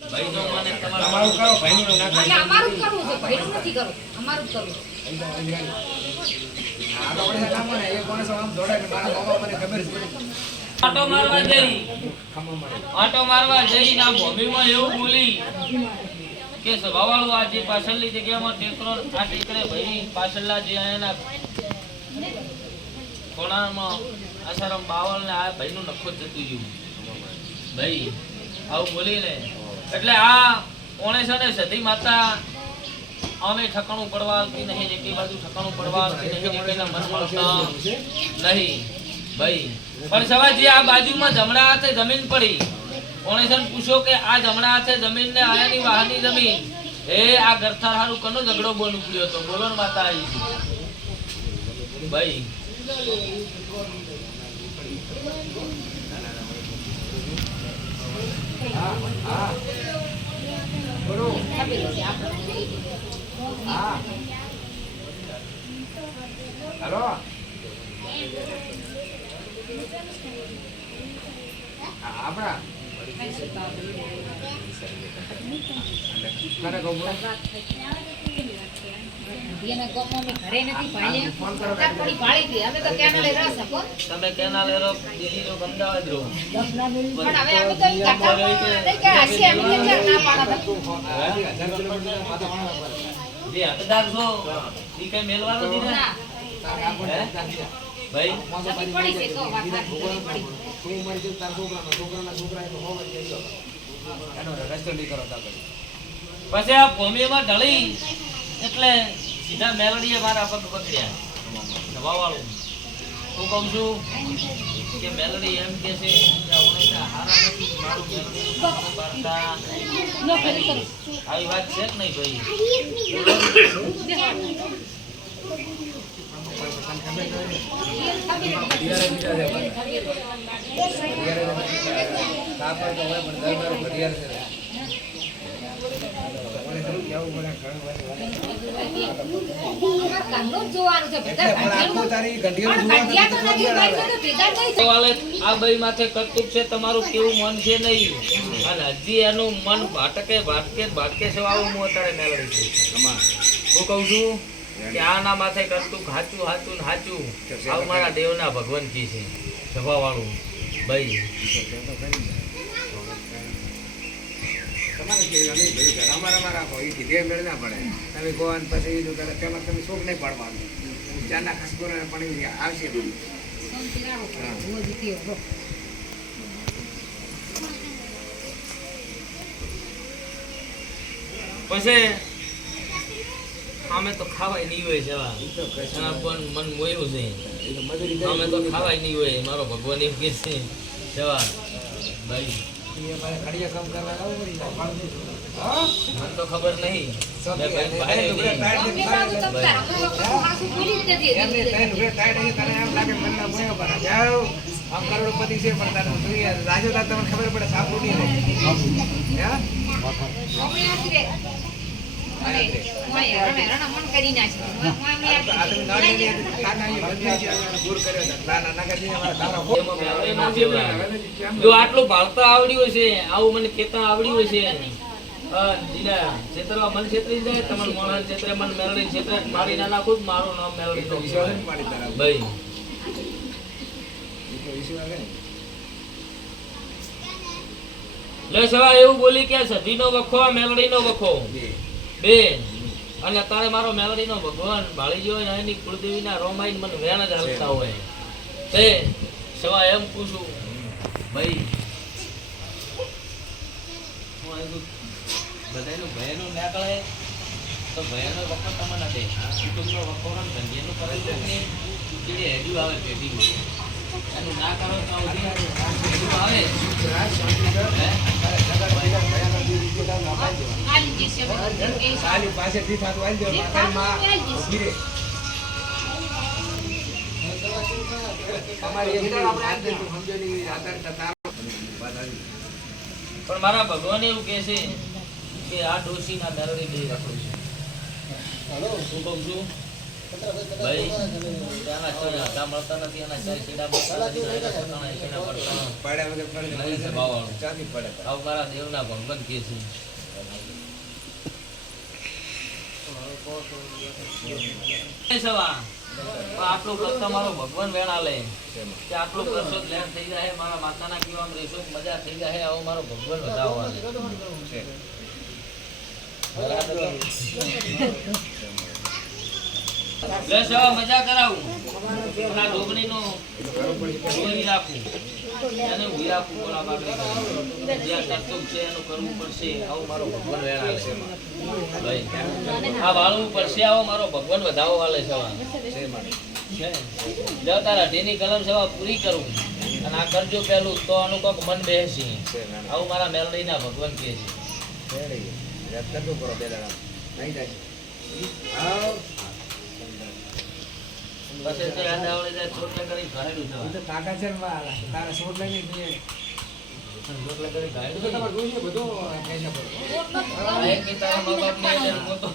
ભાઈ નો મને તમારું કરો ભાઈ નું ના કરો એટલે અમારું જ કરવું છે ભાઈ નું નથી કરવું અમારું જ કરવું આ તો આપણે કામ ને એ કોને સવામ જોડે ને મારા બાબા મને ખબર છે આટો મારવા જઈ ના ભૂમિમાં એવું બોલી કે સભાવાળો આ જે પાછળની જગ્યામાં ટેકરો આ ટેકરે ભાઈ પાછળના જે આના કોણામાં આસારામ બાવળ ને આ ભાઈ નું નખો જતું ગયું ભાઈ આવું બોલીને એટલે આ ઓણેસને સતી માતા અમે ઠકાણું પડવા આવતી નહીં જેકી બાજુ ઠકાણું પડવા આવતી નહીં જેકીના મન મળતા નહીં ભાઈ પણ સવાજી આ બાજુમાં જમણા હાથે જમીન પડી ઓણેસન પૂછો કે આ જમણા હાથે જમીન ને આયાની વાહની જમીન એ આ ગરથાર હારું કનો ઝઘડો બોલ ઉપડ્યો તો બોલો ને માતા આવી ભાઈ હા હા બોલો હા હેલો આપણા કરે કહું એને કોમો મે ઘરે નથી ભાઈ તાર પડી ભાળી હતી અમે તો કેનાલે રસ આપો તમે કેનાલે રો દીદી રો અમદાવાદ રો પણ હવે અમે તો કાકા નહીં કે આશી અમે કે ના પાડા જે હકદાર છો ઈ કઈ મેલવાનો દી ને ભાઈ પડી છે તો વાત પડી તું મરી જઈ તાર છોકરાના છોકરા તો હોવ જ ગયો એનો રસ્તો નહીં કરો તા પછી આ ભૂમિમાં ઢળી એટલે સીધા મેલડીએ મારા પગ પકડ્યા સભાવાળું હું કહું છું કે મેલડી એમ કે છે કે ઓણેસા હારા નથી મારું મેલડી બારતા આવી વાત છે કે નહીં ભાઈ આ ભાઈ માથે કરતું છે તમારું કેવું મન છે નહીં અને હજી એનું મન ભાટકે ભાટકે છે આવું હું અત્યારે મેળવી છું હું કહું છું કે આના માથે કરતું હાચું હાચું ને હાચું આવું મારા દેવના ભગવાન કી છે સભા વાળું ભાઈ તમારે કેવું અમે બધું અમારા રાખો એ કીધે મેળ ના પડે તમે ગોવાન પછી તેમાં તમે શોખ નહીં પાડવાનું ચાના ખાસ કરો પણ આવશે પછી અમે તો ખાવાય નહીં હોય જવા પણ મન મોયું છે અમે તો ખાવાય નહીં હોય મારો ભગવાન એવું કે છે જવા ભાઈ કામ કરવા મને તો ખબર નહીં આમ કરોડપતિ છે પણ રાજો તમને ખબર પડે સાપડું નહીં આટલું ભાવતા આવડ્યું છે આવું મને કેતા આવડ્યું છે ક્ષેત્રમાં મન ક્ષેત્રી જાય તમારું મોણા ક્ષેત્રે મન મેળવી ક્ષેત્રે મારી ના નાખું મારું નામ મેળવી ભાઈ લે સવા એવું બોલી કે સધીનો વખો મેલડીનો વખો બે અને તારે મારો મેલડીનો ભગવાન ભાળી ગયો હોય એની કુળદેવીના રોમાઈન મને વેણ જ હાલતા હોય તે સવા એમ પૂછું ભાઈ બધાનું ભયનું નીકળે તો ભયનો વખો તમને દે કુટુંબનો વખો ધંધીનું કરે છે ને ચીડી હેડ્યું આવે પેઢી એનું ના કરો તો આવે પાસેથી થતું પણ મારા ભગવાન એવું કે છે કે આ ડોશી ના મેરડી બે રખડું છે શું કહું છું ભાઈ ત્યાંના ચોય હતા મળતા નથી, એના ચાય સીડા મળતા નથી, એના ઠકાણા સીડા મળતા નથી. પડ્યા વગર પડે તો નહીં છે બાવાળું. ચાથી પડે આવું મારા દેવના ભગવાન કહે છે. એ સવા, પણ આટલું કરતા મારો ભગવાન વેણા લે કે આટલો પ્રસોદ લેર થઈ જાય, મારા માતાના કહેવામાં રહેશો, મજા થઈ જાય, આવો મારો ભગવાન વધાવવા લે. છે. લે સવા મજા કરાવું, અને આ ડોગણીનું જોઈ રાખું, એને ઉઈ રાખું, ગોળા બાકડી કરી. જ્યાં કર્તવ્ય છે એનું કરવું પડશે, આવું મારો ભગવાન વેણા લે. ભાઈ આ વાળવું પડશે, આવો મારો ભગવાન વધાવો વાલે સવા. છે મારી. છે. જો તારા ઢીની કલમ સેવા પૂરી કરું અને આ કરજો પેલું તો આનું કોક મન બેસી. છે મારી. આવું મારા મેલડીના ભગવાન કહે છે. રેડી. યાદ કરતું કરો બે દાડા. નહીં જાય. આવ. પછી તો યાદ આવડે જાય ચોટલે કરી ઘાયડું ઈ જવા. તો કાકા છે ને વાલા. તારા સોટ લઈને જોઈએ. ચોટલે કરી એ તો ઘાયડું તમારે જોઈએ બધું પૈસા પર. આ એક કી તારા મા બાપને એને મોટો